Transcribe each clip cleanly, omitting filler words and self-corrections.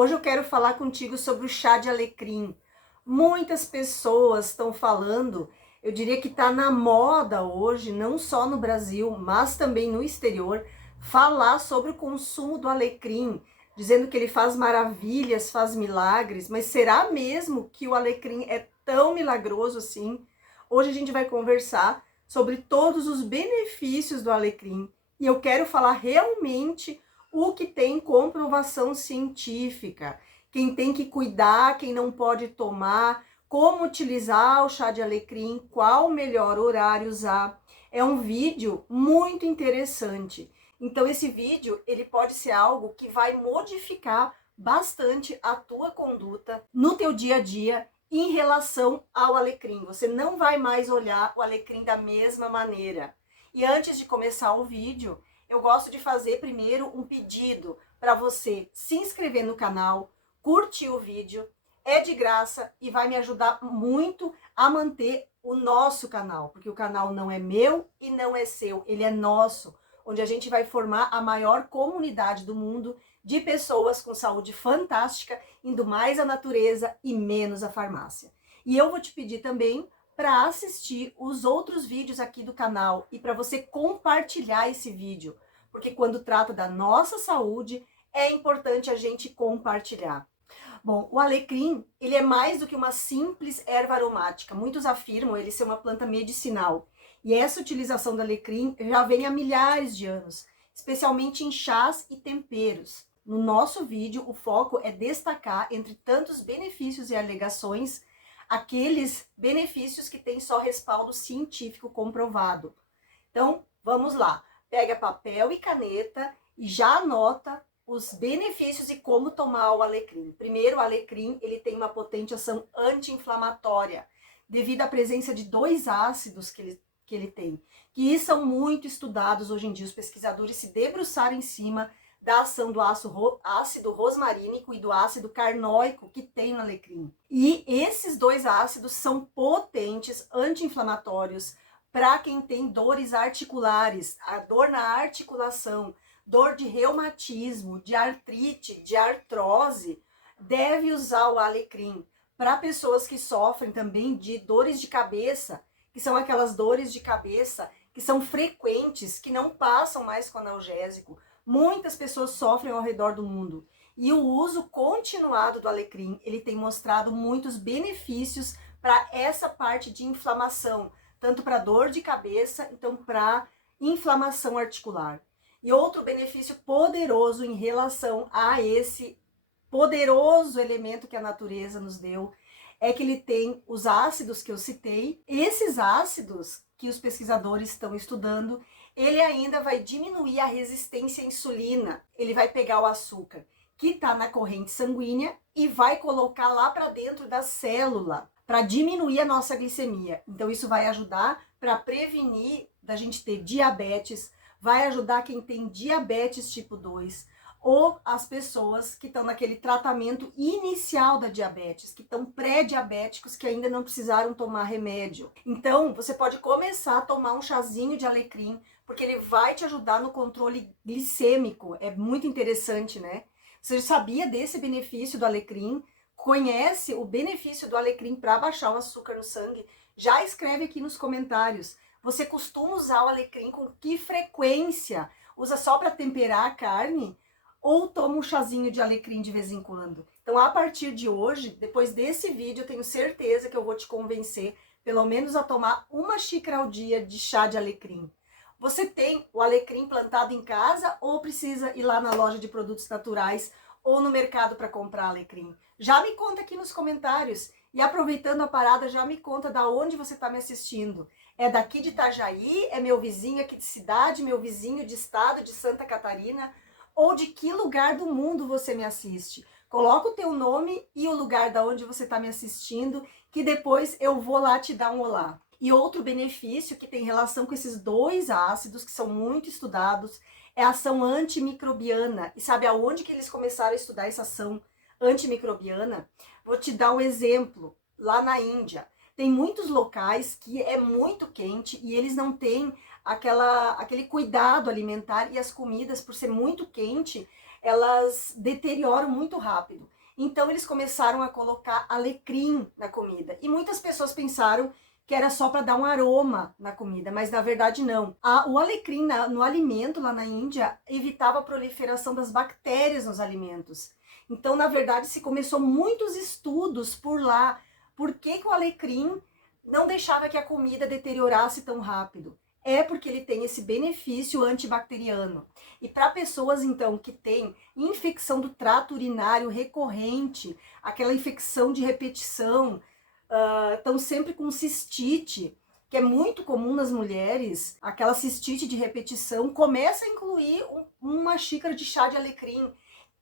Hoje eu quero falar contigo sobre o chá de alecrim. Muitas pessoas estão falando, eu diria que está na moda hoje, não só no Brasil, mas também no exterior, falar sobre o consumo do alecrim, dizendo que ele faz maravilhas, faz milagres, mas será mesmo que o alecrim é tão milagroso assim? Hoje a gente vai conversar sobre todos os benefícios do alecrim e eu quero falar realmente o que tem comprovação científica, quem tem que cuidar, quem não pode tomar, como utilizar o chá de alecrim, qual o melhor horário usar. É um vídeo muito interessante. Então esse vídeo, ele pode ser algo que vai modificar bastante a tua conduta no teu dia a dia em relação ao alecrim. Você não vai mais olhar o alecrim da mesma maneira. E antes de começar o vídeo, eu gosto de fazer primeiro um pedido para você se inscrever no canal, curtir o vídeo, é de graça e vai me ajudar muito a manter o nosso canal, porque o canal não é meu e não é seu, ele é nosso, onde a gente vai formar a maior comunidade do mundo de pessoas com saúde fantástica, indo mais à natureza e menos à farmácia. E eu vou te pedir também para assistir os outros vídeos aqui do canal e para você compartilhar esse vídeo, porque quando trata da nossa saúde, é importante a gente compartilhar. Bom, o alecrim, ele é mais do que uma simples erva aromática. Muitos afirmam ele ser uma planta medicinal. E essa utilização do alecrim já vem há milhares de anos, especialmente em chás e temperos. No nosso vídeo, o foco é destacar, entre tantos benefícios e alegações, aqueles benefícios que têm só respaldo científico comprovado. Então, vamos lá. Pega papel e caneta e já anota os benefícios e como tomar o alecrim. Primeiro, o alecrim, ele tem uma potente ação anti-inflamatória, devido à presença de 2 ácidos que ele tem, que são muito estudados hoje em dia. Os pesquisadores se debruçaram em cima da ação do ácido rosmarínico e do ácido carnóico que tem no alecrim. E esses 2 ácidos são potentes anti-inflamatórios para quem tem dores articulares, a dor na articulação, dor de reumatismo, de artrite, de artrose, deve usar o alecrim. Para pessoas que sofrem também de dores de cabeça, que são aquelas dores de cabeça que são frequentes, que não passam mais com analgésico, muitas pessoas sofrem ao redor do mundo. E o uso continuado do alecrim, ele tem mostrado muitos benefícios para essa parte de inflamação, tanto para dor de cabeça, então para inflamação articular. E outro benefício poderoso em relação a esse poderoso elemento que a natureza nos deu é que ele tem os ácidos que eu citei. Esses ácidos que os pesquisadores estão estudando, ele ainda vai diminuir a resistência à insulina. Ele vai pegar o açúcar que está na corrente sanguínea e vai colocar lá para dentro da célula para diminuir a nossa glicemia. Então isso vai ajudar para prevenir da gente ter diabetes, vai ajudar quem tem diabetes tipo 2 ou as pessoas que estão naquele tratamento inicial da diabetes, que estão pré-diabéticos, que ainda não precisaram tomar remédio. Então, você pode começar a tomar um chazinho de alecrim, porque ele vai te ajudar no controle glicêmico. É muito interessante, né? Você sabia desse benefício do alecrim? Conhece o benefício do alecrim para baixar o açúcar no sangue? Já escreve aqui nos comentários. Você costuma usar o alecrim com que frequência? Usa só para temperar a carne? Ou toma um chazinho de alecrim de vez em quando? Então, a partir de hoje, depois desse vídeo, eu tenho certeza que eu vou te convencer, pelo menos a tomar 1 xícara ao dia de chá de alecrim. Você tem o alecrim plantado em casa ou precisa ir lá na loja de produtos naturais ou no mercado para comprar alecrim? Já me conta aqui nos comentários. E aproveitando a parada, já me conta da onde você está me assistindo. É daqui de Itajaí? É meu vizinho aqui de cidade? Meu vizinho de estado, de Santa Catarina? Ou de que lugar do mundo você me assiste? Coloca o teu nome e o lugar da onde você está me assistindo, que depois eu vou lá te dar um olá. E outro benefício que tem relação com esses 2 ácidos, que são muito estudados, é a ação antimicrobiana. E sabe aonde que eles começaram a estudar essa ação antimicrobiana? Vou te dar um exemplo. Lá na Índia, tem muitos locais que é muito quente e eles não têm aquele cuidado alimentar, e as comidas, por ser muito quente, elas deterioram muito rápido. Então eles começaram a colocar alecrim na comida. E muitas pessoas pensaram que era só para dar um aroma na comida, mas na verdade não. O alecrim no alimento lá na Índia evitava a proliferação das bactérias nos alimentos. Então, na verdade, se começou muitos estudos por lá. Por que o alecrim não deixava que a comida deteriorasse tão rápido? É porque ele tem esse benefício antibacteriano. E para pessoas, então, que têm infecção do trato urinário recorrente, aquela infecção de repetição, estão sempre com cistite, que é muito comum nas mulheres, aquela cistite de repetição, começa a incluir uma xícara de chá de alecrim.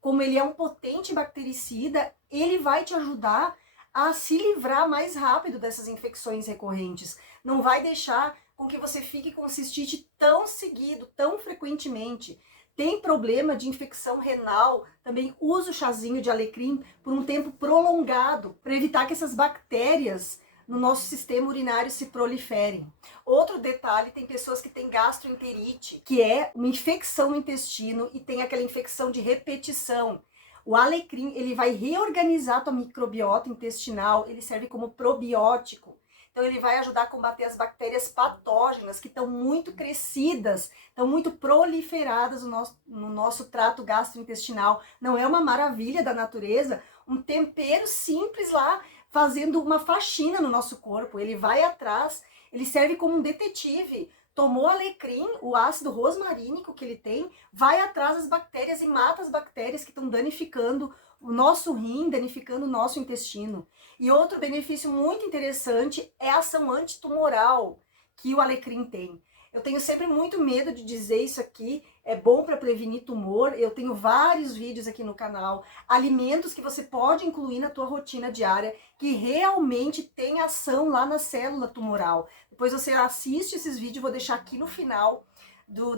Como ele é um potente bactericida, ele vai te ajudar a se livrar mais rápido dessas infecções recorrentes. Não vai deixar com que você fique com cistite tão seguido, tão frequentemente. Tem problema de infecção renal, também usa o chazinho de alecrim por um tempo prolongado, para evitar que essas bactérias no nosso sistema urinário se proliferem. Outro detalhe, tem pessoas que têm gastroenterite, que é uma infecção no intestino e tem aquela infecção de repetição. O alecrim, ele vai reorganizar a tua microbiota intestinal, ele serve como probiótico. Então ele vai ajudar a combater as bactérias patógenas que estão muito crescidas, estão muito proliferadas no nosso trato gastrointestinal. Não é uma maravilha da natureza? Um tempero simples lá, fazendo uma faxina no nosso corpo. Ele vai atrás, ele serve como um detetive. Tomou alecrim, o ácido rosmarínico que ele tem, vai atrás das bactérias e mata as bactérias que estão danificando o nosso rim, danificando o nosso intestino. E outro benefício muito interessante é a ação antitumoral que o alecrim tem. Eu tenho sempre muito medo de dizer isso aqui, é bom para prevenir tumor. Eu tenho vários vídeos aqui no canal, alimentos que você pode incluir na tua rotina diária, que realmente tem ação lá na célula tumoral. Depois você assiste esses vídeos, vou deixar aqui no final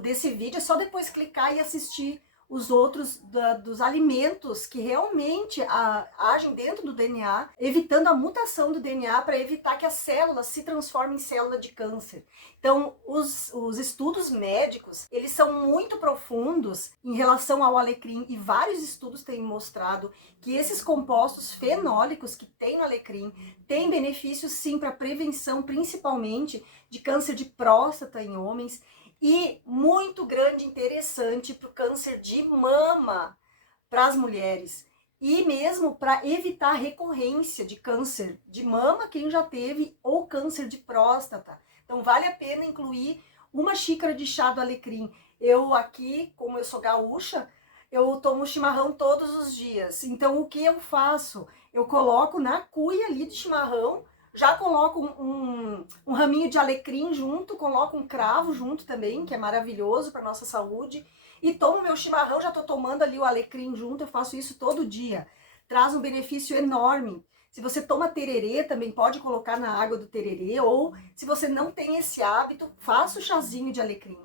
desse vídeo, é só depois clicar e assistir os outros dos alimentos que realmente agem dentro do DNA, evitando a mutação do DNA para evitar que a célula se transforme em célula de câncer. Então, os estudos médicos, eles são muito profundos em relação ao alecrim e vários estudos têm mostrado que esses compostos fenólicos que tem no alecrim têm benefícios sim para prevenção, principalmente de câncer de próstata em homens, e muito grande e interessante para o câncer de mama para as mulheres. E mesmo para evitar recorrência de câncer de mama, quem já teve, ou câncer de próstata. Então vale a pena incluir uma xícara de chá do alecrim. Eu aqui, como eu sou gaúcha, eu tomo chimarrão todos os dias. Então o que eu faço? Eu coloco na cuia ali de chimarrão, já coloco um raminho de alecrim junto, coloco um cravo junto também, que é maravilhoso para nossa saúde. E tomo meu chimarrão, já estou tomando ali o alecrim junto, eu faço isso todo dia. Traz um benefício enorme. Se você toma tererê, também pode colocar na água do tererê, ou se você não tem esse hábito, faça o chazinho de alecrim.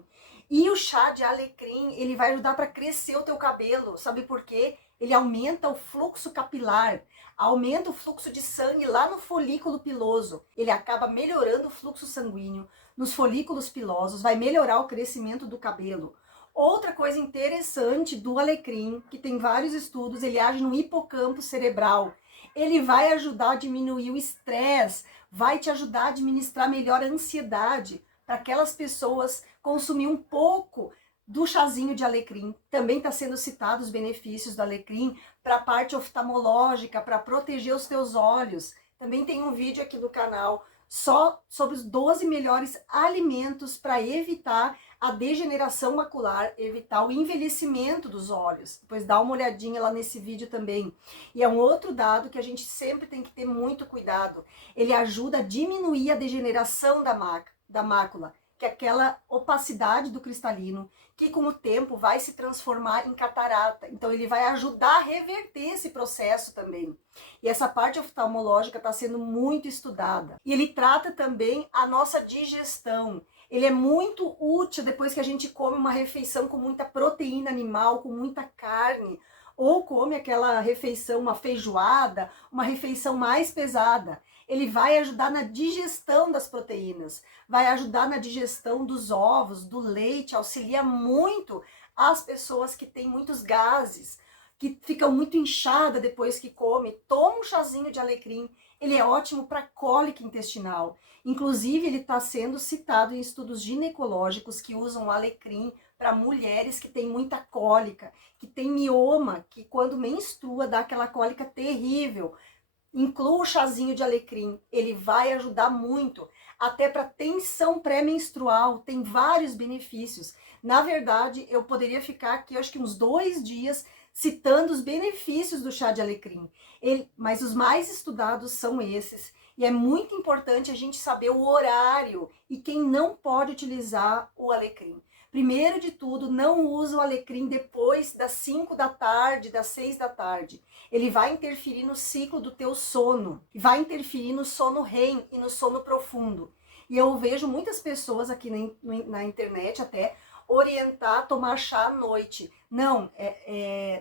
E o chá de alecrim, ele vai ajudar para crescer o teu cabelo, sabe por quê? Ele aumenta o fluxo capilar, aumenta o fluxo de sangue lá no folículo piloso. Ele acaba melhorando o fluxo sanguíneo nos folículos pilosos, vai melhorar o crescimento do cabelo. Outra coisa interessante do alecrim, que tem vários estudos, ele age no hipocampo cerebral. Ele vai ajudar a diminuir o estresse, vai te ajudar a administrar melhor a ansiedade. Para aquelas pessoas, consumir um pouco do chazinho de alecrim. Também está sendo citado os benefícios do alecrim para a parte oftalmológica, para proteger os teus olhos. Também tem um vídeo aqui no canal só sobre os 12 melhores alimentos para evitar a degeneração macular, evitar o envelhecimento dos olhos. Depois dá uma olhadinha lá nesse vídeo também. E é um outro dado que a gente sempre tem que ter muito cuidado. Ele ajuda a diminuir a degeneração da mácula, que é aquela opacidade do cristalino, que com o tempo vai se transformar em catarata. Então ele vai ajudar a reverter esse processo também. E essa parte oftalmológica está sendo muito estudada. E ele trata também a nossa digestão. Ele é muito útil depois que a gente come uma refeição com muita proteína animal, com muita carne, ou come aquela refeição, uma feijoada, uma refeição mais pesada. Ele vai ajudar na digestão das proteínas, vai ajudar na digestão dos ovos, do leite, auxilia muito As pessoas que têm muitos gases, que ficam muito inchada depois que come, toma um chazinho de alecrim. Ele é ótimo para cólica intestinal. Inclusive, ele está sendo citado em estudos ginecológicos que usam o alecrim para mulheres que têm muita cólica, que tem mioma, que quando menstrua dá aquela cólica terrível. Inclua o chazinho de alecrim, ele vai ajudar muito, até para tensão pré-menstrual, tem vários benefícios. Na verdade, eu poderia ficar aqui, acho que uns 2 dias, citando os benefícios do chá de alecrim. Mas os mais estudados são esses. E é muito importante a gente saber o horário e quem não pode utilizar o alecrim. Primeiro de tudo, não usa o alecrim depois das 5 da tarde, das 6 da tarde. Ele vai interferir no ciclo do teu sono, vai interferir no sono REM e no sono profundo. E eu vejo muitas pessoas aqui na internet até orientar a tomar chá à noite. Não,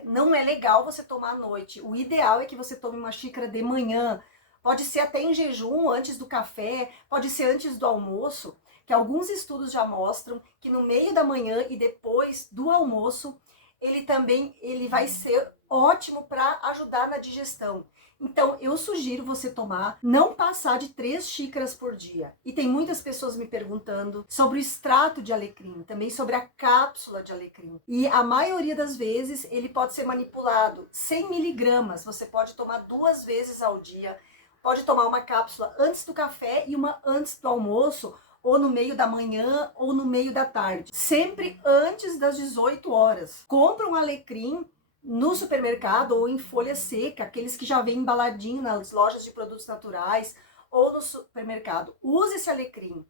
não é legal você tomar à noite. O ideal é que você tome uma xícara de manhã. Pode ser até em jejum, antes do café, pode ser antes do almoço, que alguns estudos já mostram que no meio da manhã e depois do almoço, ele vai ser ótimo para ajudar na digestão. Então, eu sugiro você tomar, não passar de 3 xícaras por dia. E tem muitas pessoas me perguntando sobre o extrato de alecrim, também sobre a cápsula de alecrim. E a maioria das vezes, ele pode ser manipulado. 100 miligramas, você pode tomar 2 vezes ao dia. Pode tomar uma cápsula antes do café e uma antes do almoço, ou no meio da manhã, ou no meio da tarde. Sempre antes das 18 horas. Compra um alecrim no supermercado ou em folha seca, aqueles que já vêm embaladinho nas lojas de produtos naturais ou no supermercado. Use esse alecrim.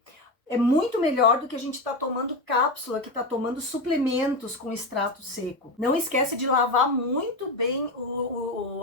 É muito melhor do que a gente está tomando cápsula, que está tomando suplementos com extrato seco. Não esquece de lavar muito bem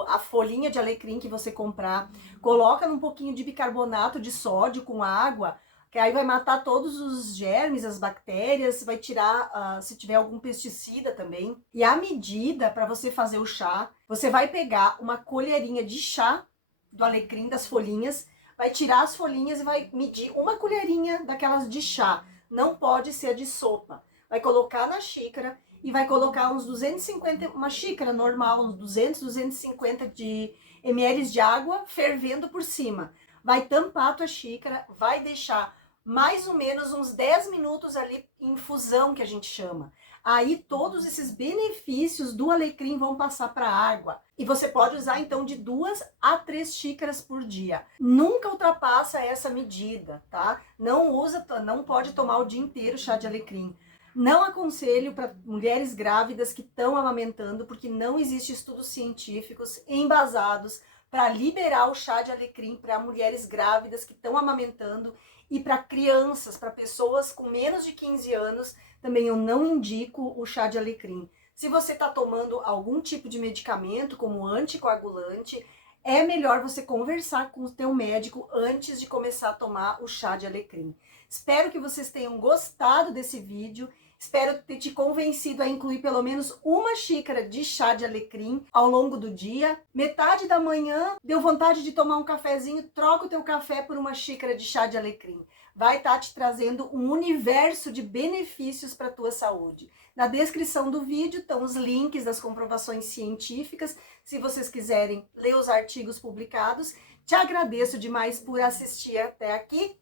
a folhinha de alecrim que você comprar. Coloca num pouquinho de bicarbonato de sódio com água, que aí vai matar todos os germes, as bactérias, vai tirar se tiver algum pesticida também. E a medida para você fazer o chá, você vai pegar uma colherinha de chá do alecrim, das folhinhas, vai tirar as folhinhas e vai medir uma colherinha daquelas de chá. Não pode ser a de sopa. Vai colocar na xícara e vai colocar uns 250, uma xícara normal, uns 200, 250 de ml de água fervendo por cima. Vai tampar a tua xícara, vai deixar mais ou menos uns 10 minutos ali em infusão, que a gente chama. Aí todos esses benefícios do alecrim vão passar para a água. E você pode usar então de 2 a 3 xícaras por dia. Nunca ultrapassa essa medida, tá? Não pode tomar o dia inteiro chá de alecrim. Não aconselho para mulheres grávidas que estão amamentando, porque não existe estudos científicos embasados para liberar o chá de alecrim para mulheres grávidas que estão amamentando e para crianças, para pessoas com menos de 15 anos, também eu não indico o chá de alecrim. Se você está tomando algum tipo de medicamento, como anticoagulante, é melhor você conversar com o teu médico antes de começar a tomar o chá de alecrim. Espero que vocês tenham gostado desse vídeo. Espero ter te convencido a incluir pelo menos uma xícara de chá de alecrim ao longo do dia. Metade da manhã, deu vontade de tomar um cafezinho, troca o teu café por uma xícara de chá de alecrim. Vai estar te trazendo um universo de benefícios para a tua saúde. Na descrição do vídeo estão os links das comprovações científicas, se vocês quiserem ler os artigos publicados. Te agradeço demais por assistir até aqui.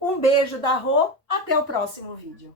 Um beijo da Rô, até o próximo vídeo.